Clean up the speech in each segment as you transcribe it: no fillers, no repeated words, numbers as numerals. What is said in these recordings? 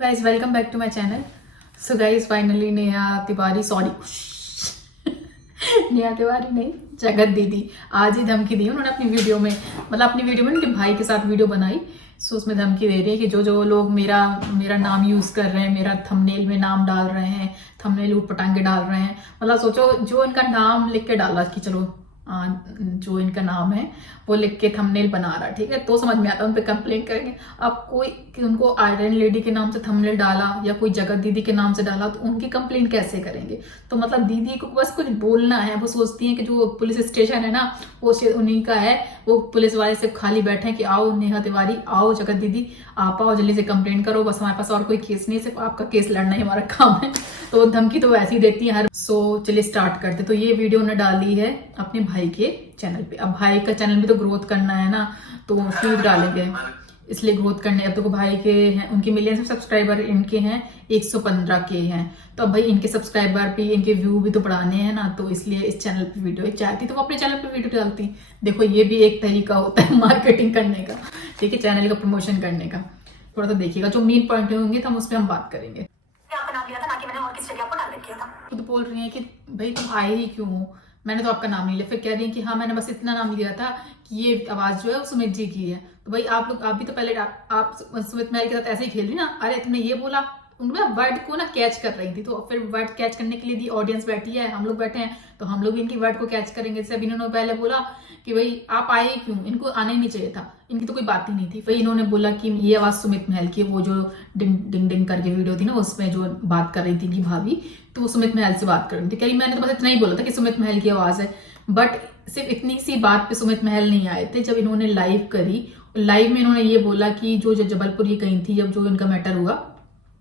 Guys welcome back to my channel. So guys finally Neha Tiwari sorry Neha Tiwari नहीं, जगत दीदी आज ही धमकी दी उन्होंने अपनी वीडियो में, मतलब अपनी वीडियो में उनके भाई के साथ वीडियो बनाई। सो उसमें धमकी दे रही है कि जो जो लोग मेरा मेरा नाम यूज़ कर रहे हैं, मेरा थंबनेल में नाम डाल रहे हैं, थंबनेल ऊट पटांगे डाल रहे हैं, मतलब सोचो जो इनका नाम लिख के डाला कि चलो जो इनका नाम है वो लिख के थंबनेल बना रहा है, ठीक है, तो समझ में आता है उन पे कंप्लेन करेंगे। अब कोई कि उनको आयरन लेडी के नाम से थंबनेल डाला या कोई जगत दीदी के नाम से डाला तो उनकी कंप्लेन कैसे करेंगे। तो मतलब दीदी को बस कुछ बोलना है, वो सोचती है कि जो पुलिस स्टेशन है ना वो उन्हीं का है, वो पुलिस वाले सिर्फ खाली बैठे हैं कि आओ नेहा तिवारी, आओ जगत दीदी, आप आओ जल्दी से कंप्लेन करो, बस हमारे पास और कोई केस नहीं है, सिर्फ आपका केस लड़ना ही हमारा काम है। तो धमकी तो वैसे ही देती है हर। सो चलिए स्टार्ट करते। तो ये वीडियो उन्होंने डाली है अपने भाई के चैनल पे। अब भाई का चैनल भी तो ग्रोथ करना है ना, तो फ्यूज डालेंगे, इसलिए ग्रोथ करने। अब तो भाई के हैं, उनके मिलियंस ऑफ सब्सक्राइबर इनके हैं 115 के हैं, तो अब भाई इनके सब्सक्राइबर भी, इनके व्यू भी तो बढ़ाने हैं ना, तो इसलिए इस चैनल पे वीडियो चाहती तो वो अपने चैनल पे वीडियो डालती। देखो ये भी एक तरीका होता है मार्केटिंग करने का, ठीक है, चैनल का प्रमोशन करने का। थोड़ा सा देखिएगा, जो मेन पॉइंट होंगे तो हम उस पर हम बात करेंगे। आपका नाम लिया था ना कि मैंने और किस जगह आपको टारगेट किया था। खुद बोल रही है कि भाई तुम आए ही क्यों हो, मैंने तो आपका नाम नहीं लिया। फिर कह रही है कि हाँ मैंने बस इतना नाम लिया था कि ये आवाज जो है वो सुमित जी की है। तो भाई आप लोग, आप भी तो पहले आप सुमित महल के साथ ऐसे ही खेल रही ना, अरे तुमने ये बोला, उनका वर्ड को ना कैच कर रही थी, तो फिर वर्ड कैच करने के लिए दी ऑडियंस बैठी है, हम लोग बैठे हैं, तो हम लोग भी इनकी वर्ड को कैच करेंगे। जैसे अभी इन्होंने पहले बोला कि भाई आप आए ही क्यों, इनको आना ही नहीं चाहिए था, इनकी तो कोई बात ही नहीं थी। फिर इन्होंने बोला कि ये आवाज सुमित महल की, वो जो डिंग डिंग डिंग करके वीडियो थी ना उसमें जो बात कर रही थी कि भाभी, तो वो सुमित महल से बात कर रही थी। कह रही मैंने तो बस इतना ही बोला था कि सुमित महल की आवाज है, बट सिर्फ इतनी सी बात पे सुमित महल नहीं आए थे। जब इन्होंने लाइव करी, लाइव में इन्होंने ये बोला कि जो जबलपुर ये गई थी, जब जो इनका मैटर हुआ,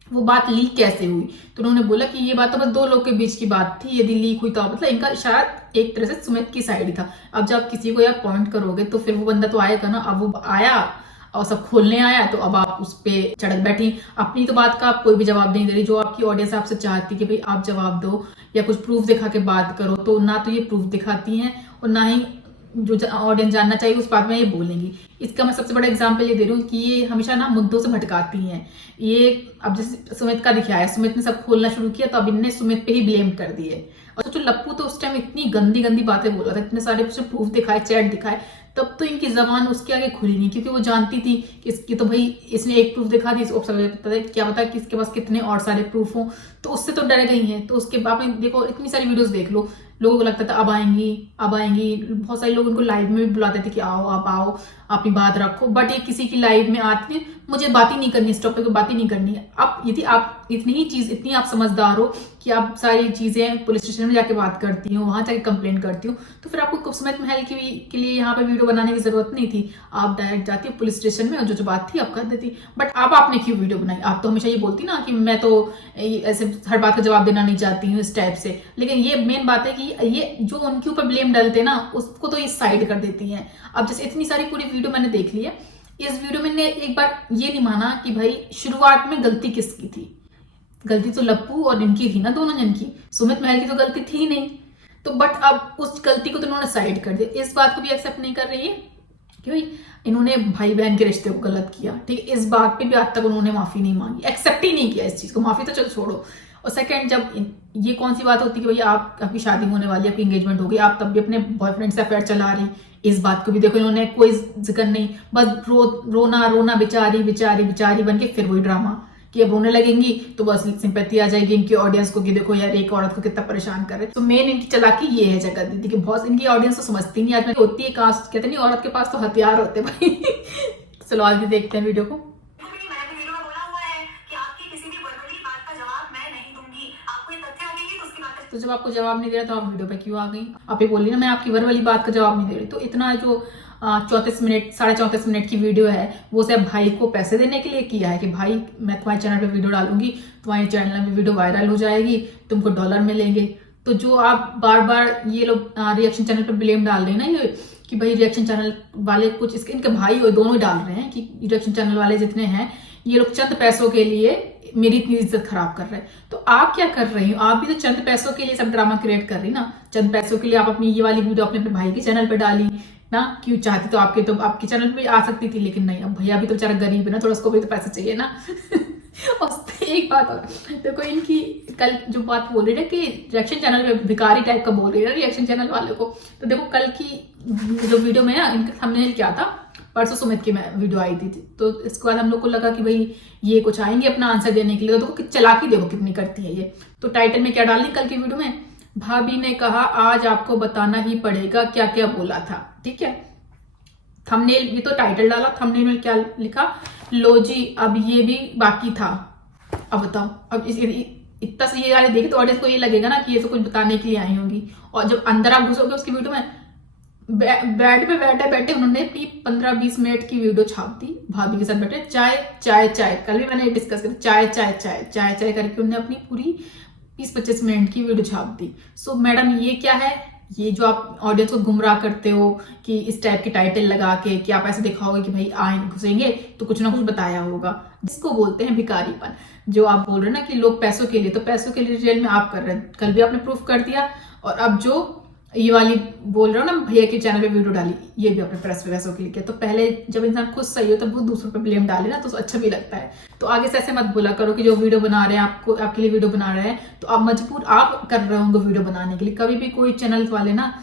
वो बात लीक कैसे हुई, तो उन्होंने बोला कि ये बात तो बस दो लोग के बीच की बात थी, यदि लीक हुई तो मतलब इनका शायद एक तरह से सुमित की साइड ही था। अब जब किसी को यार पॉइंट करोगे तो फिर वो बंदा तो आएगा ना। अब वो आया और सब खोलने आया, तो अब आप उस पर चढ़क बैठी, अपनी तो बात का आप कोई भी जवाब नहीं दे रही। जो आपकी ऑडियंस आपसे चाहती कि भाई आप जवाब दो या कुछ प्रूफ दिखा के बात करो, तो ना तो ये प्रूफ दिखाती हैं और ना ही जो ऑडियंस जानना चाहिए उस बात में ये बोलेंगी। इसका मैं सबसे बड़ा एग्जांपल ये दे रही हूँ कि ये हमेशा ना मुद्दों से भटकाती हैं। ये अब जैसे सुमित का दिखाया, सुमित ने सब खोलना शुरू किया तो अब इनने सुमित पे ही ब्लेम कर दिए। और जो लप्पू तो उस टाइम इतनी गंदी गंदी बातें बोला था, इतने सारे प्रूफ दिखाए, चैट दिखाए, तब तो इनकी जबान उसके आगे खुली नहीं, क्योंकि वो जानती थी कि इसकी तो भाई इसने एक प्रूफ दिखा दी, क्या पता कि इसके पास कितने और सारे प्रूफ हों, तो उससे तो डर गई हैं। तो उसके बाद में देखो इतनी सारी वीडियोस देख लो, लोगों को लगता था अब आएंगी अब आएंगी, बहुत सारे लोग उनको लाइव में भी बुलाते थे कि आओ आप आओ अपनी बात रखो, बट ये किसी की लाइव में आती है, मुझे बात ही नहीं करनी, इस टॉपिक पे बात ही नहीं करनी है। अब यदि आप इतनी आप समझदार हो कि आप सारी चीजें पुलिस स्टेशन में जाके बात करती हो, वहां जाके कंप्लेन करती हो, तो फिर आपको सुमित महल के लिए यहाँ पे वीडियो बनाने की जरूरत नहीं थी। आप डायरेक्ट जाती हो पुलिस स्टेशन में और जो बात थी आप कर देती। बट अब आपने क्यों वीडियो बनाई? आप तो हमेशा ये बोलती ना कि मैं तो ऐसे हर बात का जवाब देना नहीं चाहती हूँ इस टाइप से, लेकिन ये मेन बात है कि ये जो उनके ऊपर ब्लेम डालते ना उसको तो ये साइड कर देती हैं। अब जैसे इतनी सारी पूरी वीडियो मैंने देख ली है, इस वीडियो में ने एक बार ये नहीं माना कि भाई शुरुआत में गलती किसकी थी। गलती तो लप्पू और इनकी थी ना, दोनों जन की, सुमित महल की तो गलती थी नहीं। तो बट अब उस गलती को तो उन्होंने साइड कर दिया, इस बात को भी एक्सेप्ट नहीं कर रही है कि भाई इन्होंने भाई बहन के रिश्ते को गलत किया, ठीक है, इस बात पे भी आज तक उन्होंने माफी नहीं मांगी, एक्सेप्ट ही नहीं किया इस चीज को। माफी तो चलो छोड़ो, और सेकंड जब ये कौन सी बात होती है कि भाई आपकी शादी होने वाली है, आपकी एंगेजमेंट हो गई, आप तब भी अपने बॉयफ्रेंड से अफेयर चला रही, इस बात को भी देखो इन्होंने कोई जिक्र नहीं, बस रोना रोना बेचारी बेचारी बेचारी बन के फिर वही ड्रामा कि अब रोने लगेंगी तो बस सिंपैथी आ जाएगी इनकी ऑडियंस को कि देखो यार एक औरत को कितना परेशान कर रहे। तो मेन इनकी चालाकी ये है जगत दीदी की, बहुत इनकी ऑडियंस तो समझती नहीं, आज में होती है कास्ट, कहते नहीं औरत के पास तो हथियार होते भाई। चलो आगे देखते हैं वीडियो को। तो जब आपको जवाब नहीं दे रहा तो आप वीडियो पे क्यों आ गई? आप ये बोल रही ना मैं आपकी वाली बात का जवाब नहीं दे रही, तो इतना जो 34 मिनट 34.5 मिनट की वीडियो है वो सिर्फ भाई को पैसे देने के लिए किया है कि भाई मैं तुम्हारे चैनल पे वीडियो डालूंगी, तुम्हारे चैनल में वीडियो वायरल हो जाएगी, तुमको डॉलर मिलेंगे। तो जो आप बार बार ये लोग रिएक्शन चैनल पे ब्लेम डाल रहे हैं ना, ये कि भाई रिएक्शन चैनल वाले कुछ इसके इनके भाई दोनों ही डाल रहे हैं कि रिएक्शन चैनल वाले जितने हैं ये लोग चंद पैसों के लिए मेरी इतनी इज्जत खराब कर रहे हैं। तो आप क्या कर रही हो? आप भी तो चंद पैसों के लिए सब ड्रामा क्रिएट कर रही ना, चंद पैसों के लिए आप अपनी ये वाली वीडियो अपने भाई के चैनल पे डाली ना, क्यों चाहती तो आपके चैनल पे आ सकती थी, लेकिन नहीं, अब भैया भी तो बेचारा गरीब है ना, थोड़ा उसको भी तो पैसे चाहिए ना। और एक बात और देखो, इनकी कल जो बात बोल रही है ना कि रिएक्शन चैनल में भिखारी टाइप का बोल रही है ना रिएक्शन चैनल वाले को, तो देखो कल की जो वीडियो में ना इनका थंबनेल क्या था, परसों सुमित की वीडियो आई थी, तो इसके बाद हम लोग को लगा कि भाई ये कुछ आएंगे अपना आंसर देने के लिए, तो देखो चालाकी देखो कितनी करती है ये। तो टाइटल में क्या डाल दी कल की वीडियो में, भाभी ने कहा आज आपको बताना ही पड़ेगा क्या क्या बोला था, ठीक है। थंबनेल, ये तो टाइटल डाला, थंबनेल में क्या लिखा, लो जी अब ये भी बाकी था। अब बताओ, अब इतना से ये वाले देखे तो ऑडियंस को ये लगेगा ना कि ये तो कुछ बताने के लिए आई होंगी, और जब अंदर आप घुसोगे उसकी वीडियो में, बेड पे बैठे बैठे उन्होंने अपनी 15-20 मिनट की वीडियो छाप दी भाभी के साथ बैठे, चाय चाय चाय, कल भी मैंने डिस्कस किया, चाय चाय चाय चाय चाय करके उन्होंने अपनी पूरी 20-25 मिनट की वीडियो छाप दी। सो मैडम ये क्या है, ये जो आप ऑडियंस को गुमराह करते हो कि इस टाइप की टाइटल लगा के कि आप ऐसे दिखाओगे कि भाई आए घुसेंगे तो कुछ ना कुछ बताया होगा, जिसको बोलते हैं भिखारीपन। जो आप बोल रहे हैं ना कि लोग पैसों के लिए, तो पैसों के लिए रियल में आप कर रहे हैं, कल भी आपने प्रूफ कर दिया, और अब जो ये वाली बोल रहे हो ना भैया के चैनल पे वीडियो डाली, ये भी अपने पैसों के लिए किया। तो पहले जब इंसान खुद सही हो तब वो दूसरों पे ब्लेम डाले ना, तो अच्छा भी लगता है। तो आगे से ऐसे मत बोला करो कि जो वीडियो बना रहे हैं आपको, आपके लिए वीडियो बना रहे हैं तो आप मजबूर आप कर रहे होंगे वीडियो बनाने के लिए। कभी भी कोई चैनल वाले ना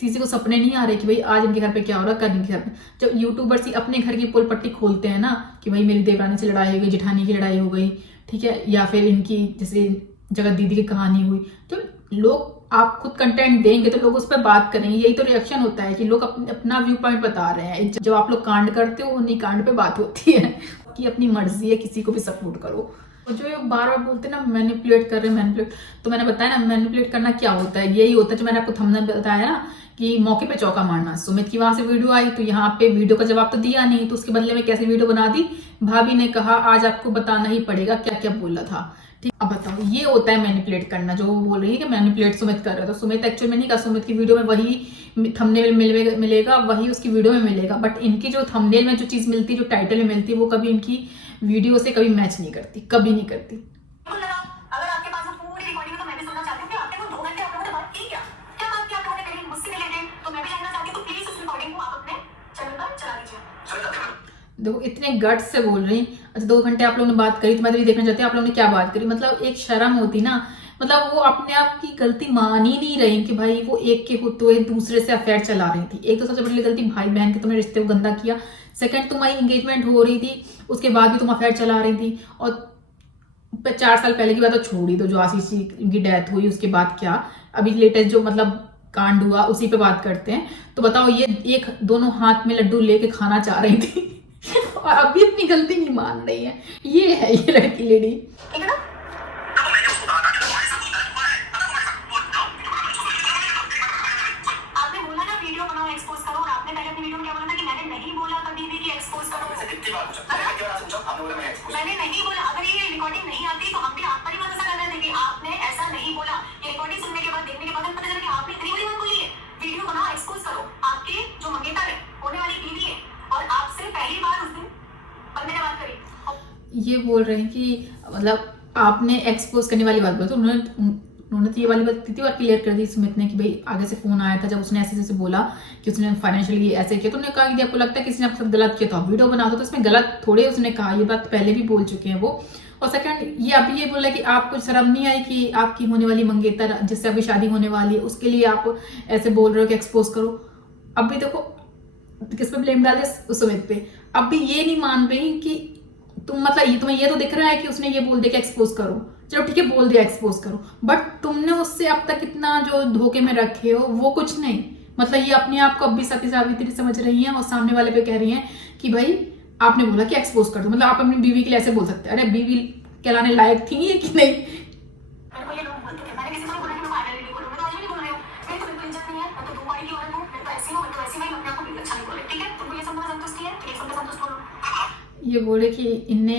किसी को सपने नहीं आ रहे कि भाई आज इनके घर पे क्या हो रहा है, कल इनके घर पे। जब यूट्यूबर्स ही अपने घर की पोल पट्टी खोलते हैं ना कि भाई मेरी देवरानी से लड़ाई हो गई, जेठानी की लड़ाई हो गई, ठीक है, या फिर इनकी जैसे जगत दीदी की कहानी हुई, तो लोग आप खुद कंटेंट देंगे तो लोग उस पर बात करेंगे। यही तो रिएक्शन होता है कि लोग अपना व्यू पॉइंट बता रहे हैं। जब आप लोग कांड करते हो उन्हीं कांड पे बात होती है कि अपनी मर्जी है, किसी को भी सपोर्ट करो। और जो ये बार बार बोलते हैं ना मैनिपुलेट कर रहे हैं, मैनिपुलेट, तो मैंने बताया ना मैनिपुलेट करना क्या होता है, यही होता है जो मैंने आपको थंबनेल बताया ना कि मौके पे चौका मारना। सुमित की वहां से वीडियो आई तो यहाँ पे वीडियो का जवाब तो दिया नहीं, तो उसके बदले में कैसे वीडियो बना दी, भाभी ने कहा आज आपको बताना ही पड़ेगा क्या क्या बोला था, ठीक। अब बताओ, ये होता है मैनिपुलेट करना। जो वो बोल रही है कि मैनिपुलेट सुमित कर रहा है, तो सुमित एक्चुअल में नहीं कहा, सुमित की वीडियो में वही थंबनेल मिलेगा, वही उसकी वीडियो में मिलेगा, बट इनकी जो थंबनेल में जो चीज मिलती है, जो टाइटल में मिलती है, वो कभी इनकी वीडियो से कभी मैच नहीं करती, कभी नहीं करती। अगर आपके पास वो पूरी रिकॉर्डिंग है तो मैं भी सुनना चाहती हूँ कि आपने वो 2 घंटे आप लोगों ने बात की क्या बात की आप लोगों ने करी मुझसे रिलेटेड, तो मैं भी जानना चाहती हूँ। तो प्लीज उस रिकॉर्डिंग को आप अपने चैनल पर चला लीजिए। देखो इतने गट से बोल रही, अच्छा 2 घंटे आप लोगों ने बात करी, तो मैं तो ये देखना चाहती हूँ आप लोगों ने क्या बात करी। मतलब एक शर्म होती ना, मतलब वो अपने आप की गलती मान ही नहीं रही कि भाई वो एक के होते हुए दूसरे से अफेयर चला रही थी। एक तो सबसे बड़ी गलती भाई बहन के, तुमने रिश्ते को गंदा किया। सेकंड, तुम्हारी एंगेजमेंट हो रही थी, उसके बाद भी तुम अफेयर चला रही थी, और 4 साल पहले की बात तो छोड़ी दो, जो आशीष की डेथ हुई उसके बाद क्या, अभी लेटेस्ट जो मतलब कांड हुआ उसी पे बात करते हैं। तो बताओ, ये एक दोनों हाथ में लड्डू लेके खाना चाह रही थी और अभी अपनी गलती नहीं मान रही है। ये है ये लड़की लेडी, ठीक है ना। आपने बोला ना वीडियो बनाओ एक्सपोज करो, और आपने पहले अपनी वीडियो में क्या बोला था कि मैंने नहीं बोला कभी भी कि एक्सपोज करो। मैंने नहीं बोला। अगर ये रिकॉर्डिंग नहीं आती तो हम भी आप पर ही भरोसा कर रहे थे कि आपने ऐसा नहीं बोला। ये रिकॉर्डिंग सुनने के बाद, देखने के बाद हमें पता चला कि आपने इतनी बड़ी बात बोली है। वीडियो बनाओ एक्सपोज करो, आपके जो मंगेतर है होने वाली बीवी है, और आपसे पहली बार उस दिन बंदे ने बात करी। ये बोल रहे हैं कि मतलब आपने एक्सपोज करने वाली बात बोली, तो उन्होंने तो ये वाली बात कितनी बार क्लियर कर दी सुमित ने कि भाई आगे से फोन आया था जब उसने ऐसे जैसे बोला कि उसने फाइनेंशियली ऐसे किया, तो उन्होंने कहा कि आपको लगता है किसी ने आपके साथ गलत किया तो आप वीडियो बना दो। तो इसमें गलत थोड़े उसने कहा, ये बात पहले भी बोल चुके हैं वो। और सेकंड, ये अभी ये बोला कि आपको शर्म नहीं आई कि आपकी होने वाली मंगेतर जिससे अभी शादी होने वाली है उसके लिए आप ऐसे बोल रहे हो कि एक्सपोज करो। अब भी देखो किस पे ब्लेम डाल दिया, सुमित पे। अब भी ये नहीं मान रही कि तुम मतलब ये तुम्हें ये तो दिख रहा है कि उसने ये बोल दिया कि एक्सपोज करो, चलो ठीक है बोल दिया एक्सपोज करो, बट तुमने उससे अब तक इतना जो धोखे में रखे हो वो कुछ नहीं। मतलब ये अपने आप को अब भी सती सावित्री समझ रही हैं और सामने वाले पे कह रही हैं कि भाई आपने बोला कि एक्सपोज कर दो। मतलब आप अपनी बीवी के लिए ऐसे बोल सकते हैं, अरे बीवी कहलाने लायक थी ये कि नहीं। ये बोले कि इनने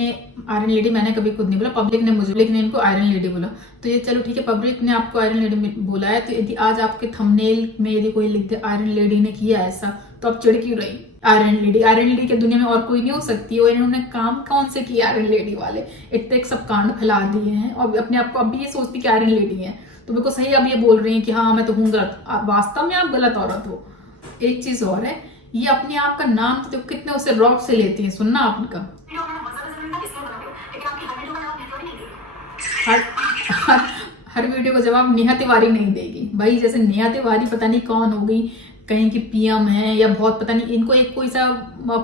आयरन लेडी, मैंने कभी खुद नहीं बोला, पब्लिक ने मुझे, पब्लिक ने इनको आयरन लेडी बोला। तो ये चलो ठीक है, पब्लिक ने आपको आयरन लेडी बोला है, तो यदि आज आपके थंबनेल में यदि कोई लिख दे आयरन लेडी ने किया ऐसा, तो आप चिढ़ क्यों रही। आयरन लेडी के दुनिया में और कोई नहीं हो सकती है। और इन्होंने काम कौन से किया आयरन लेडी वाले, इतने सब कांड फैला दिए हैं और अपने आप को अब भी ये सोचती कि आयरन लेडी है। तो मेरे को सही अब ये बोल रही है कि हाँ मैं तो हूँ गलत, वास्तव में आप गलत औरत हो। एक चीज और है, ये अपने आप का नाम तो कितने उसे रॉक से लेती है, सुनना आप उनका। भी नहीं देगी। हर वीडियो का जवाब नेहा तिवारी नहीं देगी भाई। जैसे नेहा तिवारी पता नहीं कौन हो गई, कहीं की पीएम है या बहुत पता नहीं, इनको एक कोई सा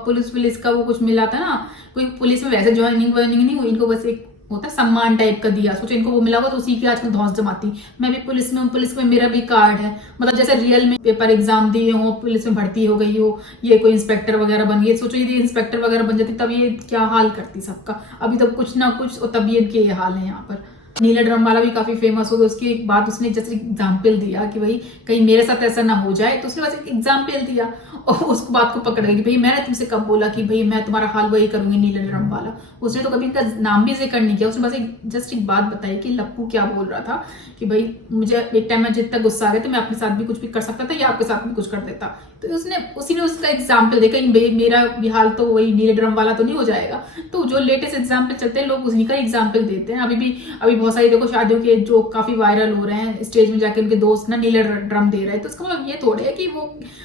पुलिस का वो कुछ मिला था ना, कोई पुलिस में वैसे ज्वाइनिंग नहीं हुई, इनको बस एक होता है सम्मान टाइप का दिया, सोचो इनको वो मिला हुआ तो उसी की आजकल धौंस जमाती। मैं भी पुलिस में हूँ, पुलिस में मेरा भी कार्ड है, मतलब जैसे रियल में पेपर एग्जाम दिए हो, पुलिस में भर्ती हो गई हो, ये कोई इंस्पेक्टर वगैरह बन गई, सोचो यदि इंस्पेक्टर वगैरह बन जाती तब ये क्या हाल करती सबका। अभी तो कुछ ना कुछ और तब ये हाल है यहाँ पर। नीला ड्रम वाला भी काफी फेमस हो गया, उसकी एक बात उसने जैसे एग्जाम्पल दिया कि भाई कहीं मेरे साथ ऐसा ना हो जाए, तो उसने बस एक एग्जाम्पल दिया और उस बात को पकड़ गई कि भाई मैंने तुमसे कब बोला कि भाई मैं तुम्हारा हाल वही करूंगी नीला ड्रम वाला। उसने तो कभी इनका नाम भी जिक्र नहीं किया, उसने बस जस्ट एक बात बताई कि लप्पू क्या बोल रहा था कि भाई मुझे एक टाइम में जितना गुस्सा आ गया तो मैं अपने साथ भी कुछ भी कर सकता था या आपके साथ भी कुछ कर देता। तो उसी ने उसका एग्जाम्पल देखा कि मेरा भी हाल तो वही नीले ड्रम वाला तो नहीं हो जाएगा। तो जो लेटेस्ट एग्जाम्पल चलते हैं लोग उसी का एग्जाम्पल देते हैं। अभी बहुत सारी देखो शादियों के जो काफी वायरल हो रहे हैं, स्टेज में जाके उनके दोस्त ना नीले ड्रम दे रहे हैं, तो इसका मतलब ये थोड़े है कि वो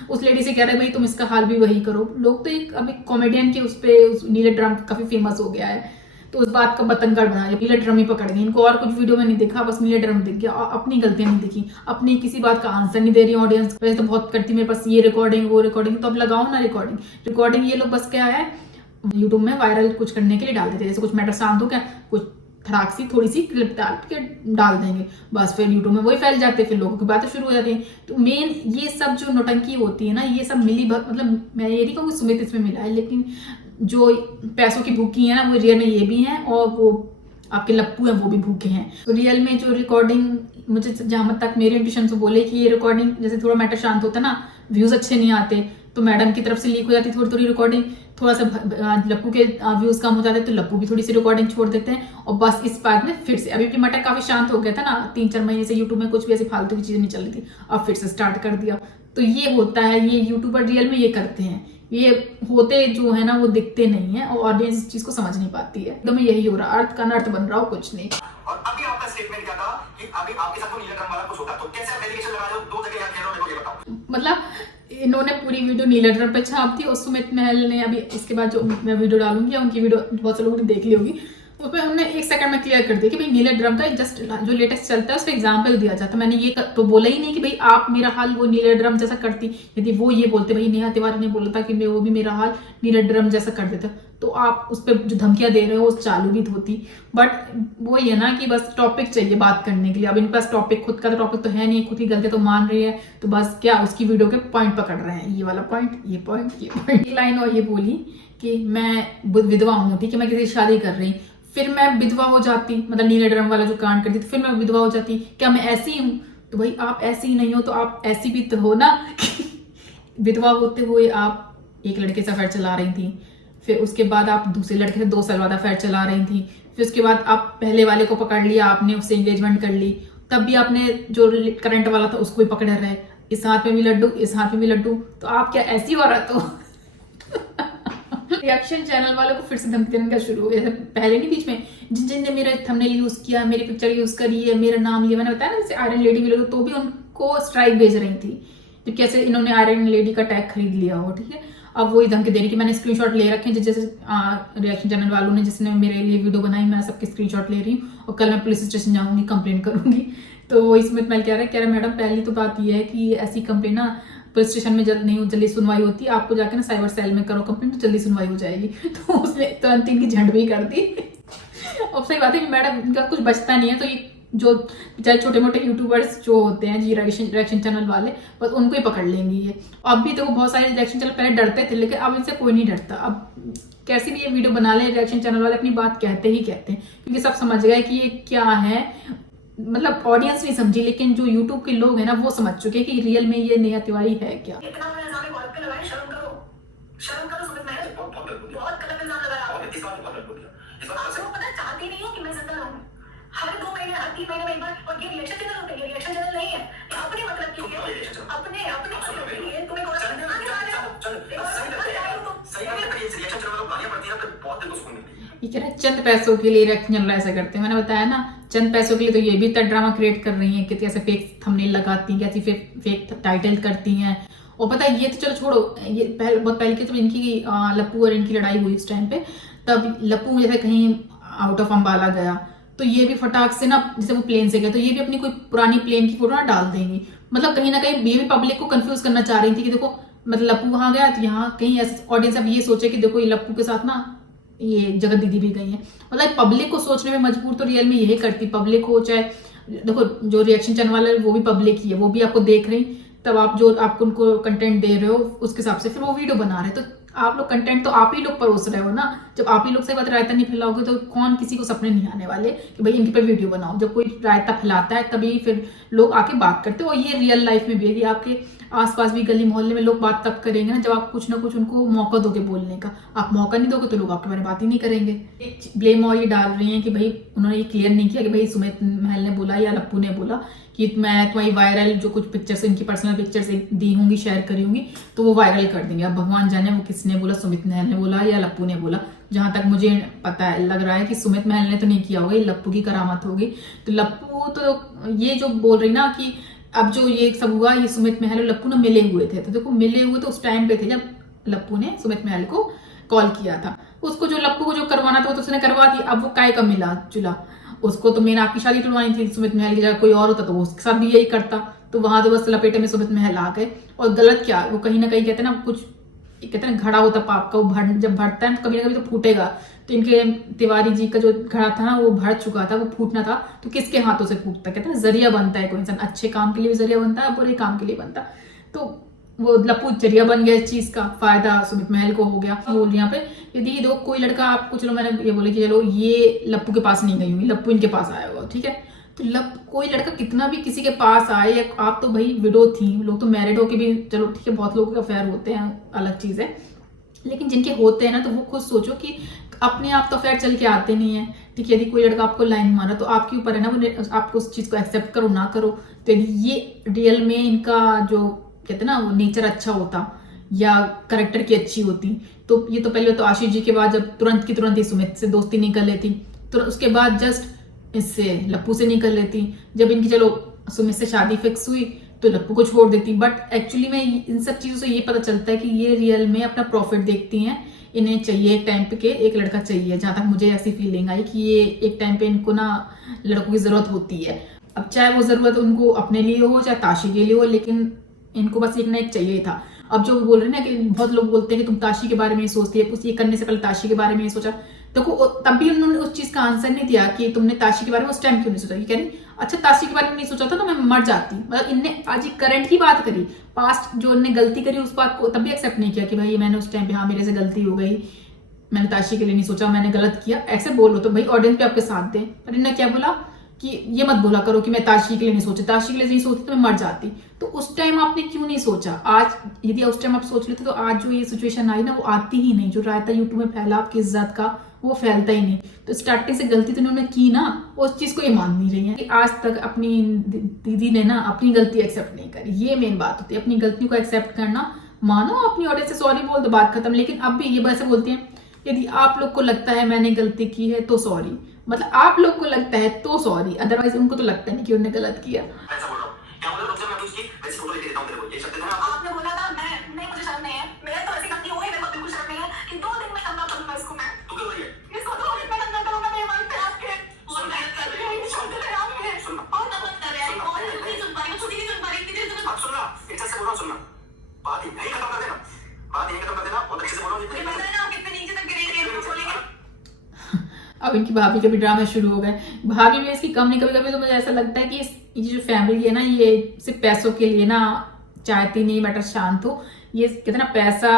उस लेडी से कह रहे हैं भाई तुम इसका हाल भी वही करो। लोग तो एक अभी कॉमेडियन के उस पे नीले ड्रम काफी फेमस हो गया है, तो उस बात का बतंगड़ बना दिया, नीले ड्रम ही पकड़ गई इनको, और कुछ वीडियो में नहीं देखा, बस नीले ड्रम दिख गया, अपनी गलतियां नहीं दिखी, अपनी किसी बात का आंसर नहीं दे रही ऑडियंस। वैसे तो बहुत करती मेरे पास ये रिकॉर्डिंग वो रिकॉर्डिंग, तो अब लगाओ ना रिकॉर्डिंग ये लोग बस क्या है यूट्यूब में वायरल कुछ करने के लिए डाल देते हैं, जैसे कुछ मैटर शांत हो क्या, कुछ धड़ाक सी थोड़ी सी क्लिप डाल के डाल देंगे, बस फिर यूट्यूब में वही फैल जाते हैं, फिर लोगों की बातें शुरू हो जाती हैं। तो मेन ये सब जो नौटंकी होती है ना, ये सब मतलब मैं ये नहीं कहूँगी सुमित इसमें मिला है, लेकिन जो पैसों की भूखी है ना वो रियल में ये भी हैं, और वो आपके लप्पू हैं वो भी भूखे हैं। तो रियल में जो रिकॉर्डिंग मुझे जहां तक मेरे इंट्यूशन से बोले कि ये रिकॉर्डिंग जैसे थोड़ा मैटर शांत होता ना, व्यूज अच्छे नहीं आते तो मैडम की तरफ से लीक हो जाती थोड़ी रिकॉर्डिंग, थोड़ा सा लप्पू के व्यूज कम हो जाते तो लप्पू भी थोड़ी सी रिकॉर्डिंग छोड़ देते हैं, और बस इस बात में फिर से अभी भी मैटर काफी शांत हो गया था ना, 3-4 महीने से यूट्यूब में कुछ भी ऐसी फालतू की चीजें नहीं चल रही थी, अब फिर से स्टार्ट कर दिया। तो ये होता है, ये यूट्यूबर रियल में ये करते हैं, ये होते जो है ना वो दिखते नहीं है, और ऑडियंस इस चीज को समझ नहीं पाती है। तो मैं यही हो रहा, अर्थ का अनर्थ बन रहा हो, कुछ नहीं। और अभी आपका स्टेटमेंट क्या था कि अभी आपके साथ नीला ड्रम वाला कुछ होता, तो कैसे आप एलिगेशन लगा रहे हो, 2 जगह यहाँ कह रहे हो, मेरे को ये बताओ। मतलब इन्होंने पूरी वीडियो नीला ड्रम पे छाप दी, और सुमित महल ने अभी इसके बाद जो मैं वीडियो डालूंगी, उनकी वीडियो बहुत से लोगों ने देख ली होगी, उसमें हमने 1 सेकंड में क्लियर कर दिया कि भाई नीले ड्रम का जस्ट जो लेटेस्ट चलता है उस पर एग्जाम्पल दिया जाता। मैंने ये तो बोला ही नहीं कि भाई आप मेरा हाल वो नीले ड्रम जैसा करती, यदि वो ये बोलते भाई नेहा तिवारी ने बोला था कि मैं वो भी मेरा हाल नीले ड्रम जैसा कर देता, तो आप उस पर जो धमकियां दे रहे हो उस चालू भी होती। बट वो ये ना कि बस टॉपिक चाहिए बात करने के लिए, अब इनके पास टॉपिक खुद का तो टॉपिक तो है नहीं, खुद की गलती तो मान रही है, तो बस क्या उसकी वीडियो के पॉइंट पकड़ रहे हैं, ये वाला पॉइंट, ये पॉइंट, ये पॉइंट। एक लाइन और ये बोली कि मैं विधवा हूँ, ठीक है, मैं किसी शादी कर रही, फिर मैं विधवा हो जाती, मतलब नीले ड्रम वाला जो कांड करती, तो फिर मैं विधवा हो जाती, क्या मैं ऐसी हूँ? तो भाई आप ऐसी ही नहीं हो, तो आप ऐसी भी तो हो ना। विधवा होते हुए आप एक लड़के से अफेयर चला रही थी, फिर उसके बाद आप दूसरे लड़के से 2 साल बाद अफेयर चला रही थी, फिर उसके बाद आप पहले वाले को पकड़ लिया, आपने उससे एंगेजमेंट कर ली, तब भी आपने जो करंट वाला था उसको भी पकड़े रहे, इस हाथ में भी लड्डू इस हाथ में भी लड्डू, तो आप क्या ऐसी औरत हो? रिएक्शन चैनल वालों को फिर से धमकी देने का शुरू हो गया। पहले नहीं बीच में जिन ने मेरा थंबनेल यूज किया, मेरी पिक्चर यूज करी है, मेरा नाम लिया, मैंने बताया ना जैसे आयरन लेडी भी लोग, तो भी उनको स्ट्राइक भेज रही थी, तो कैसे इन्होंने आयरन लेडी का टैग खरीद लिया हो, ठीक है। अब वही धमकी दे रही कि मैंने स्क्रीनशॉट ले रखे हैं, जैसे रिएक्शन चैनल वालों ने जिसने मेरे लिए वीडियो बनाई, मैं सबके स्क्रीनशॉट ले रही हूँ, और कल मैं पुलिस स्टेशन जाऊंगी, कंप्लेन करूंगी। तो वही सुमित महल कह रहा है मैडम पहली तो बात यह है कि ऐसी कंप्लेन ना पुलिस स्टेशन में जल्दी सुनवाई होती है, आपको जाके ना साइबर सेल में करो कंप्लेन, तो जल्दी सुनवाई हो जाएगी। तो उसने तुरंत इनकी झंड भी कर दी। अब सही बात है मैडम, इनका कुछ बचता नहीं है, तो ये जो चाहे छोटे मोटे यूट्यूबर्स जो होते हैं जी रिएक्शन चैनल वाले, बस उनको ही पकड़ लेंगे ये। अब भी तो बहुत सारे रिएक्शन चैनल पहले डरते थे, लेकिन अब इनसे कोई नहीं डरता। अब कैसे भी ये वीडियो बना ले, रिएक्शन चैनल वाले अपनी बात कहते ही कहते हैं, क्योंकि सब समझ गए कि ये क्या है। मतलब ऑडियंस नहीं समझी, लेकिन जो यूट्यूब के लोग हैं ना वो समझ चुके हैं कि रियल में ये नेहा तिवारी है क्या। इतना बड़ा इल्जाम एक औरत पे लगाया, शर्म करो सुमित महल, बहुत गलत इल्जाम लगाया आपने। पता है चाहती नहीं हो कि मैं जिंदा रहूं, हर 2 महीने हर 3 महीने में एक बार, और ये रिएक्शन चैनल होते हैं, ये रिएक्शन चैनल नहीं है, ये अपने मतलब के लिए, अपने मतलब के लिए तुम्हें कौन सा ये कह रहा है चंद पैसों के लिए रिएक्शन चैनल ऐसा करते हैं। मैंने बताया ना चंद पैसों के लिए, तो ये भी इतना ड्रामा क्रिएट कर रही हैं कि कैसे फेक थंबनेल लगाती हैं, कैसी फेक टाइटल करती हैं। और पता है ये तो चलो छोड़ो, ये बहुत पहले की जब इनकी लप्पू और इनकी लड़ाई हुई उस टाइम पे, तब लप्पू जैसे कहीं आउट ऑफ अम्बाला गया, तो ये भी फटाक से ना, जैसे वो प्लेन से गए तो ये भी अपनी कोई पुरानी प्लेन की फोटो ना डाल देंगी। मतलब कहीं ना कहीं ये भी पब्लिक को कंफ्यूज करना चाह रही थी कि देखो मतलब लप्पू वहां गया, तो यहाँ कहीं ऐसे ऑडियंस अब ये सोचे कि देखो ये लप्पू के साथ ना ये जगत दीदी भी गई है। मतलब पब्लिक को सोचने में मजबूर तो रियल में यही करती पब्लिक हो, चाहे देखो जो रिएक्शन चैनल वाले वो भी पब्लिक ही है, वो भी आपको देख रही, तब आप जो आपको उनको कंटेंट दे रहे हो उसके हिसाब से फिर वो वीडियो बना रहे हैं। तो आप लोग कंटेंट तो आप ही लोग परोस रहे हो ना। जब आप ही लोग से बात रायता नहीं फैलाओगे तो कौन किसी को सपने नहीं आने वाले कि भाई इनके पे वीडियो बनाओ। जब कोई रायता फैलाता है तभी फिर लोग आके बात करते हैं। और ये रियल लाइफ में भी है कि आपके आसपास भी गली मोहल्ले में लोग बात तब करेंगे ना जब आप कुछ ना कुछ उनको मौका दोगे बोलने का। आप मौका नहीं दोगे तो लोग आपके बारे में बात ही नहीं करेंगे। ब्लेम और ये डाल रही हैं कि भाई उन्होंने ये क्लियर नहीं किया कि भाई सुमित महल ने बोला या लप्पू ने बोला कि मैं तुम्हारी वायरल जो कुछ पिक्चर्स इनकी पर्सनल पिक्चर्स दी होंगी शेयर करी होंगी तो वो वायरल कर देंगे। अब भगवान जाने वो किसने बोला, सुमित महल ने बोला या लप्पू ने बोला। जहां तक मुझे पता है लग रहा है कि सुमित महल ने तो नहीं किया होगा, ये लप्पू की करामत होगी। तो लप्पू तो ये जो बोल रही ना कि अब जो ये सब हुआ ये सुमित महल और लप्पू ना मिले हुए थे, तो देखो मिले हुए तो उस टाइम पे थे जब लप्पू ने सुमित महल को कॉल किया था। उसको जो लप्पू को जो करवाना था वो तो उसने करवा दिया। अब वो काय का मिला जुला, उसको तो मेन आपकी शादी तुड़वानी थी सुमित महल की जगह कोई और होता तो वो उसके साथ भी यही करता। तो वहां तो बस लपेटे में सुमित महल आ गए। और गलत क्या, वो कहीं ना कहीं कहते ना कुछ कहते हैं घड़ा होता पाप का, वो जब भरता है कभी ना कभी तो फूटेगा। तो इनके तिवारी जी का जो घड़ा था ना वो भर चुका था, वो फूटना था। तो किसके हाथों से फूटता, कहते हैं जरिया बनता है कोई इंसान, अच्छे काम के लिए भी जरिया बनता है बुरे काम के लिए बनता। तो वो लप्पू जरिया बन गया इस चीज का, फायदा सुमित महल को हो गया। बोल यहाँ पे यदि दो कोई लड़का आपको, चलो मैंने ये बोले कि चलो ये लप्पू के पास नहीं गई हुई, लप्पू इनके पास आया होगा, ठीक है। तो कोई लड़का कितना भी किसी के पास आए, या आप तो भाई विडो थी, लोग तो मैरिड होके भी चलो ठीक है, बहुत लोगों के अफेयर होते हैं अलग चीज है, लेकिन जिनके होते हैं ना तो वो खुद सोचो कि अपने आप तो अफेयर चल के आते नहीं है, ठीक है। यदि कोई लड़का आपको लाइन मारा तो आपके ऊपर है ना, वो आपको उस चीज को एक्सेप्ट करो ना करो। तो यदि ये रियल में इनका जो कहते हैं ना वो नेचर अच्छा होता या करेक्टर की अच्छी होती तो ये तो पहले तो आशीष जी के बाद जब तुरंत की तुरंत ही सुमित से दोस्ती नहीं कर लेती, तो उसके बाद जस्ट इससे लप्पू से नहीं कर लेती। जब इनकी चलो सुमित से शादी फिक्स हुई तो लप्पू को छोड़ देती। बट एक्चुअली में इन सब चीजों से ये पता चलता है कि ये रियल में अपना प्रॉफिट देखती हैं। इन्हें चाहिए एक टाइम पे के एक लड़का चाहिए, जहां तक मुझे ऐसी फीलिंग आई कि ये एक टाइम पे इनको ना लड़कों की जरूरत होती है। अब चाहे वो जरूरत उनको अपने लिए हो चाहे ताशी के लिए हो, लेकिन इनको बस एक ना एक चाहिए था। अब जो बोल रहे हैं ना कि बहुत लोग बोलते हैं कि तुम ताशी के बारे में सोचती है, कुछ ये करने से पहले ताशी के बारे में सोचा, देखो तब भी उन्होंने उस चीज का आंसर नहीं दिया कि तुमने ताशी के बारे में उस टाइम क्यों नहीं सोचा। ये कह रही अच्छा ताशी के बारे में नहीं सोचा था तो मैं मर जाती। मतलब इनने आज करंट की बात करी, पास्ट जो इन्होंने गलती करी उस बात को तब भी एक्सेप्ट नहीं किया कि भाई मैंने उस टाइम पे हाँ मेरे से गलती हो गई, मैंने ताशी के लिए नहीं सोचा, मैंने गलत किया। ऐसे बोलो तो भाई ऑडियंस भी आपके साथ दे। पर इन्होंने क्या बोला कि ये मत बोला करो कि मैं ताशी के लिए नहीं सोची, ताशी के लिए नहीं सोचती तो मैं मर जाती। तो उस टाइम आपने क्यों नहीं सोचा? आज यदि उस टाइम आप सोच लेते तो आज जो ये सिचुएशन आई ना वो आती ही नहीं। जो रायता यूट्यूब में फैला आपकी इज्जत का वो फैलता ही नहीं। तो स्टार्टिंग से गलती तो उन्होंने की ना, उस चीज को ये मान नहीं रही है कि आज तक अपनी दीदी ने ना अपनी गलती एक्सेप्ट नहीं करी। ये मेन बात होती है, अपनी गलती को एक्सेप्ट करना, मानो अपनी ऑडियंस से सॉरी बोल दो, बात खत्म। लेकिन अब भी ये वैसे बोलती हैं यदि आप लोग को लगता है मैंने गलती की है तो सॉरी, मतलब आप लोग को लगता है तो सॉरी, अदरवाइज उनको तो लगता नहीं कि उन्होंने गलत किया। आपने बोला था मैं नहीं, मुझे शर्म नहीं है, मेरे तो ऐसी गलती हुई, मेरे को बिल्कुल शर्म नहीं है कि 2 दिन में करना करूंगा इसको मैं। तू क्यों रही है? इसको 2 दिन में करना करूंगा मेरे मन पे आपके। और मेहनत कर रही है, छोड़ दे आपके। और नफरत कर रहे हैं, और नहीं सुन पा रही, छुट्टी नहीं सुन पा रही, कितने दिन अब सुनना, एक से बोल रहा हूं, सुनना, बात यही खत्म कर देना, बात यही खत्म कर देना और अच्छे से बोलो। मुझे पता है ना आप कितने नीचे तक गिरे थे, बोलेंगे। अब इनकी भाभी के भी ड्रामे शुरू हो गए। भाभी भी इसकी कम नहीं, कभी कभी तो मुझे ऐसा लगता है कि ये जो फैमिली है ना ये सिर्फ पैसों के लिए ना चाहती नहीं बेटा शांत हो। ये कहते ना पैसा,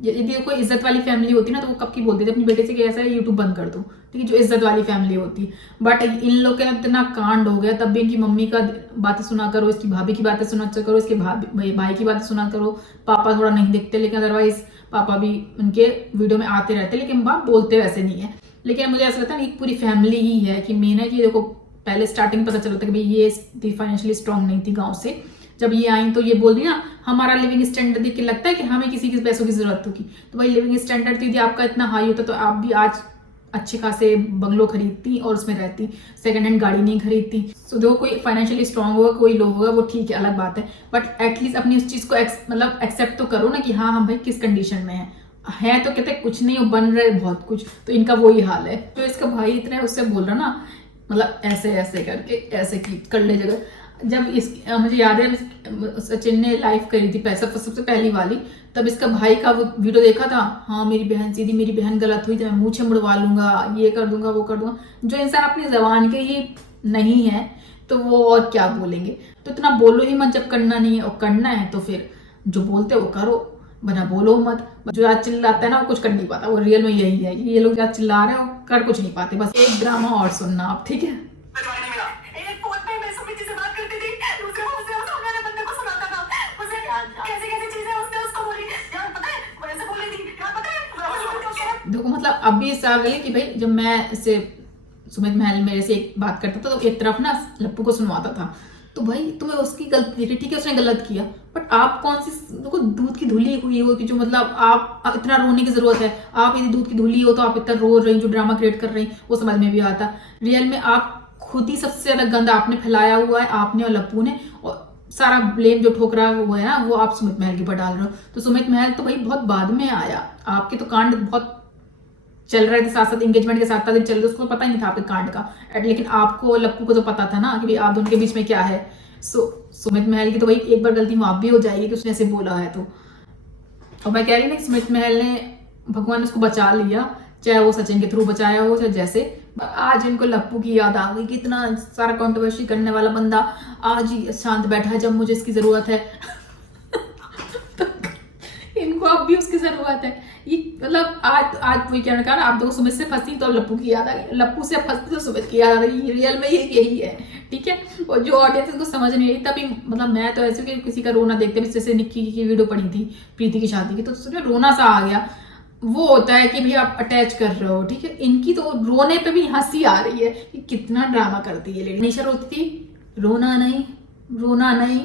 यदि कोई इज्जत वाली फैमिली होती ना तो वो कब की बोलती थी अपनी बेटे से कि ऐसा यूट्यूब बंद कर दो, ठीक है, जो इज्जत वाली फैमिली होती। बट इन लोग के इतना कांड हो गया, तब भी इनकी मम्मी का बातें सुना करो, इसकी भाभी की बातें सुना करो, इसके भाई की बातें सुना करो। पापा थोड़ा नहीं दिखते लेकिन अदरवाइज पापा भी उनके वीडियो में आते रहते, लेकिन बाप बोलते वैसे नहीं है। लेकिन मुझे ऐसा लगता है कि पूरी फैमिली ही है कि मेन है कि देखो पहले स्टार्टिंग पता चलता है कि भाई ये फाइनेंशियली स्ट्रांग नहीं थी गांव से, जब ये आई तो ये बोल दी ना हमारा लिविंग स्टैंडर्ड देख के लगता है कि हमें किसी के पैसों की जरूरत होगी। तो भाई लिविंग स्टैंडर्ड यदि आपका इतना हाई होता तो आप भी आज अच्छे खासे बंगलो खरीदती और उसमें रहती, सेकंड हैंड गाड़ी नहीं खरीदती। तो देखो कोई फाइनेंशियली स्ट्रांग होगा कोई लो होगा वो ठीक है, अलग बात है, बट एटलीस्ट अपनी उस चीज को मतलब एक्सेप्ट तो करो ना कि हाँ हम भाई किस कंडीशन में है तो कहते कुछ नहीं, बन रहे बहुत कुछ। तो इनका वही हाल है। जो इसका भाई इतना है उससे बोल रहा ना मतलब ऐसे ऐसे करके ऐसे की कर ले जगह। जब इस मुझे याद है सचिन ने लाइव करी थी पैसा सबसे पहली वाली, तब इसका भाई का वो वीडियो देखा था। हाँ मेरी बहन सीधी, मेरी बहन गलत हुई तो मैं मुँह मुड़वा लूंगा, ये कर दूंगा वो कर दूंगा। जो इंसान अपनी जबान के ही नहीं है तो वो और क्या बोलेंगे। तो इतना बोलो ही मत जब करना नहीं है, और करना है तो फिर जो बोलते हो वो करो, वरना बोलो मत। जो आज चिल्लाता है ना वो कुछ कर नहीं पाता, वो रियल में यही है कि ये लोग आज चिल्ला रहे हो कर कुछ नहीं पाते। बस एक ड्रामा और सुनना आप, ठीक है। जवाब नहीं मिला। एक फोन पे मैं सुमित जी से बात करती थी, दूसरे फोन से उस सामने वाले बंदे को सुनाता था। मुझे कैसी कैसी चीजें उसने उसको बोली, यार पता है वो ऐसे बोल रही थी, यार पता है वैसे बोल रही थी। देखो मतलब अभी इस आ गई कि भाई जब मैं इससे सुमित महल मेरे से एक बात करता था तो एक तरफ ना लप्पू को सुनवाता था, तो भाई तुम्हें उसकी गलती दिखी, ठीक है उसने गलत किया, बट आप कौन सी देखो दूध की धुली हुई हो कि जो मतलब आप इतना रोने की जरूरत है। आप यदि दूध की धुली हो तो आप इतना रो रही, जो ड्रामा क्रिएट कर रही वो समझ में भी आता। रियल में आप खुद ही सबसे ज्यादा गंद आपने फैलाया हुआ है, आपने और लप्पू ने, और सारा ब्लेम जो ठोकरा हुआ है ना वो आप सुमित महल के ऊपर डाल रहे हो। तो सुमित महल तो भाई बहुत बाद में आया, आपके तो कांड बहुत चल रहे थे साथ साथ, एंगेजमेंट के साथ दिन चल रहे, उसको पता ही नहीं था आपके कांड का। लेकिन आपको लप्पू को तो पता था ना कि भाई आप दोनों के बीच में क्या है। सुमित महल की तो भाई एक बार गलती माफ भी हो जाएगी कि उसने ऐसे बोला है तो। और मैं कह रही हूँ ना सुमित महल ने, भगवान ने उसको बचा लिया, चाहे वो सचिन के थ्रू बचाया हो चाहे जैसे। आज इनको लप्पू की याद आ गई कि इतना सारा कंट्रोवर्सी करने वाला बंदा आज ही शांत बैठा है जब मुझे इसकी जरूरत है। तो इनको अब भी उसकी जरूरत है। ये मतलब आज वही कहने का ना, आप देखो सुमित से फंसी तो लप्पू की याद आ गई, लप्पू से फंसती तो सुमित की याद आ गई। रियल में यही है, ठीक है। और जो ऑडियंस इनको समझ नहीं रही, तभी मतलब मैं तो ऐसे कि किसी का रोना देखते हुए, जैसे निक्की की वीडियो पड़ी थी प्रीति की शादी की, तो उसमें रोना सा आ गया। वो होता है कि भाई आप अटैच कर रहे हो, ठीक है। इनकी तो रोने पे भी हंसी आ रही है कि कितना ड्रामा करती है लेडी। निशा रोती थी, रोना नहीं रोना नहीं।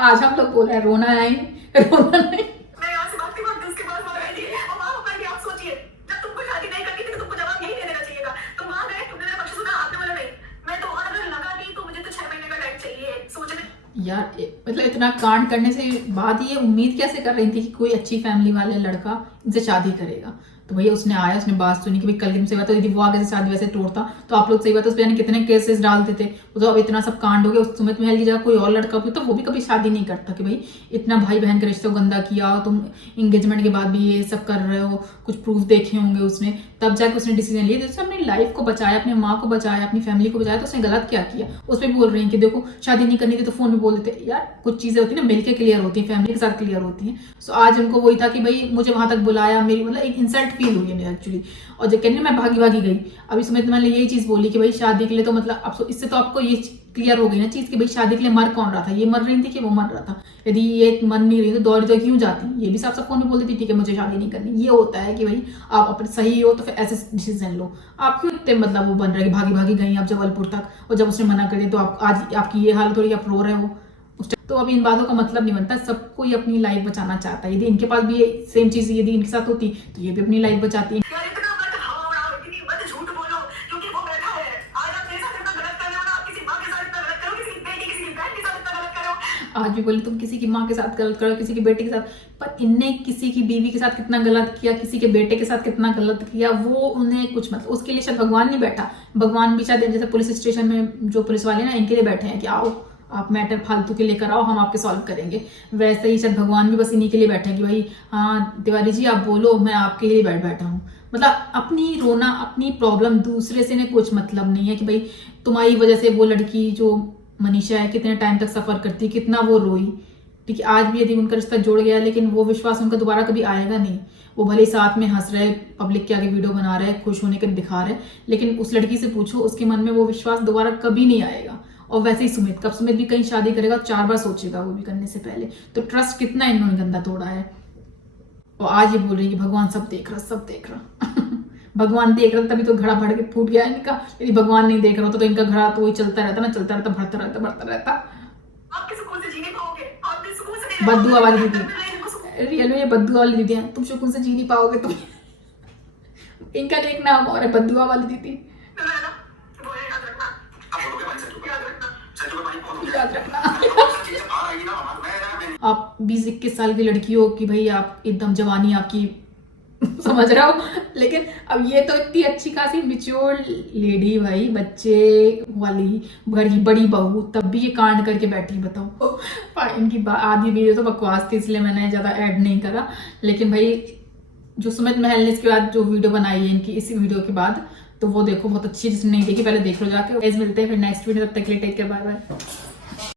आज हम लोग बोल रहे हैं रोना नहीं रोना नहीं। मैं यहाँ से भागती भागती उसके पास वहां गई थी, और वहां होकर भी आप सोचिए, जब तुमको शादी नहीं करनी थी तो तुमको जवाब यही दे देना चाहिए था। तुम वहां गए, तुमने मेरा पक्ष सुना, आपने बोला नहीं। मैं तो, और अगर लगा नहीं तो मुझे तो 6 महीने का टाइम चाहिए सोचने। यार मतलब इतना कांड करने से बाद ये उम्मीद कैसे कर रही थी कि कोई अच्छी फैमिली वाले लड़का इनसे शादी करेगा। तो भैया उसने आया, उसने बात सुनी कि भाई कल की बात, तो यदि वो आगे से शादी वैसे तोड़ता तो आप लोग सही बात उस पर कितने केसेस डालते थे। तो अब इतना सब कांड हो गया, उस सुमित महल की जगह कोई और लड़का भी तो वो भी कभी शादी नहीं करता कि भाई इतना भाई बहन के रिश्ते को गंदा किया, तुम एंगेजमेंट के बाद भी ये सब कर रहे हो, कुछ प्रूफ देखे होंगे उसने, तब जाके उसने डिसीजन लिया। तो उसने अपनी लाइफ को बचाया, अपनी माँ को बचाया, अपनी फैमिली को बचाया। तो उसने गलत क्या किया उस पर भी बोल रही है कि देखो शादी नहीं करनी थी तो फोन में बोल देते। यार कुछ चीजें होती है ना मिलकर क्लियर होती है, फैमिली के साथ क्लियर होती है। सो आज उनको वही था कि भाई मुझे वहां तक बुलाया, मेरी मतलब एक इंसल्ट फील हुई है एक्चुअली। और जो कहने मैं भागी भागी गई, अभी सुमित महल ने यही चीज बोली कि भाई शादी के लिए तो मतलब अब इससे तो आपको ये क्लियर हो गई ना चीज कि भाई शादी के लिए मर कौन रहा था, ये मर रही थी कि वो मर रहा था। यदि ये मर नहीं रही तो दौड़ दौड़ क्यों जाती, ये भी साफ साफ फोन में बोल देती थी कि मुझे शादी नहीं करनी। ये होता है कि भाई आप अपने सही हो तो फिर ऐसे डिसीजन लो। आप क्यों इतने मतलब वो बन रहे भागी भागी गई आप जबलपुर तक, और जब उसने मना कर दिया तो आप आज आपकी ये हालत हो रही, आप रो रहे हो। तो अभी इन बातों का मतलब नहीं बनता, सब कोई अपनी लाइफ बचाना चाहता है। यदि इनके पास भी सेम चीज यदि इनके साथ होती तो ये भी अपनी लाइफ बचाती है। यार इतना मत हवा उड़ाओ, इतनी मत झूठ बोलो, क्योंकि वो बैठा है। आज आप मेरे साथ इतना गलत कर रहे हो ना, आप किसी माँ के साथ इतना गलत करो, किसी बेटी किसी बहन के साथ इतना गलत करो। आज भी बोले तुम किसी की माँ के साथ गलत करो, किसी की बेटे के साथ, पर इनने किसी की बीवी के साथ कितना गलत किया, किसी के बेटे के साथ कितना गलत किया, वो उन्हें कुछ मतलब उसके लिए शायद भगवान नहीं बैठा। भगवान भी शायद जैसे पुलिस स्टेशन में जो पुलिस वाले ना इनके लिए बैठे हैं कि आओ आप मैटर फालतू के लेकर आओ, हम आपके सॉल्व करेंगे। वैसे ही शायद भगवान भी बस इन्हीं के लिए बैठे हैं कि भाई हाँ तिवारी जी आप बोलो, मैं आपके लिए बैठा हूँ। मतलब अपनी रोना, अपनी प्रॉब्लम दूसरे से ने कुछ मतलब नहीं है कि भाई तुम्हारी वजह से वो लड़की जो मनीषा है कितने टाइम तक सफर करती, कितना वो रोई, ठीक है। आज भी यदि उनका रिश्ता जुड़ गया लेकिन वो विश्वास उनका दोबारा कभी आएगा नहीं। वो भले ही साथ में हंस रहे, पब्लिक के आगे वीडियो बना रहे, खुश होने के दिखा रहे, लेकिन उस लड़की से पूछो उसके मन में वो विश्वास दोबारा कभी नहीं आएगा। और वैसे ही सुमित भी कहीं शादी करेगा 4 बार सोचेगा वो भी करने से पहले। तो ट्रस्ट कितना इन्होंने गंदा तोड़ा है। और आज ये बोल रही है कि भगवान सब देख रहा, सब देख रहा। भगवान देख रहा तभी तो घड़ा भर के फूट गया इनका। यदि भगवान नहीं देख रहा होता तो इनका घड़ा तो वही चलता रहता ना, चलता रहता, बढ़ता रहता। आप किस सुकून से जी नहीं पाओगे, आप किस सुकून से नहीं बद्दुआ वाली रह दीदी, पाओगे। रियल में ये बद्दुआ वाली दीदी है, तुम सुकून से जी नहीं पाओगे तुम। इनका एक नाम और है बद्दुआ वाली दीदी। वो याद रखना, अब बोलोगे भाई सच्चू को, याद रखना। सच्चू को भाई बहुत हो याद रखना। चीजें बाहर आएगी ना, मैं आप 20-21 साल की लड़की हो कि भाई आप एकदम जवानी आपकी समझ रहा हो। लेकिन अब ये तो इतनी अच्छी खासी मिच्योर लेडी भाई, बच्चे वाली घर की बड़ी बहू, तब भी ये कांड करके बैठी, बताओ। इनकी आधी वीडियो तो बकवास थी, इसलिए मैंने ज्यादा ऐड नहीं करा। लेकिन भाई जो सुमित महल ने इसके बाद जो वीडियो बनाई है इनकी, इसी वीडियो के बाद, तो वो देखो बहुत अच्छी, जिसने नहीं देखी पहले देख लो जाके। मिलते हैं फिर नेक्स्ट वीडियो, तब तक के लिए टेक केयर, बाय बाय।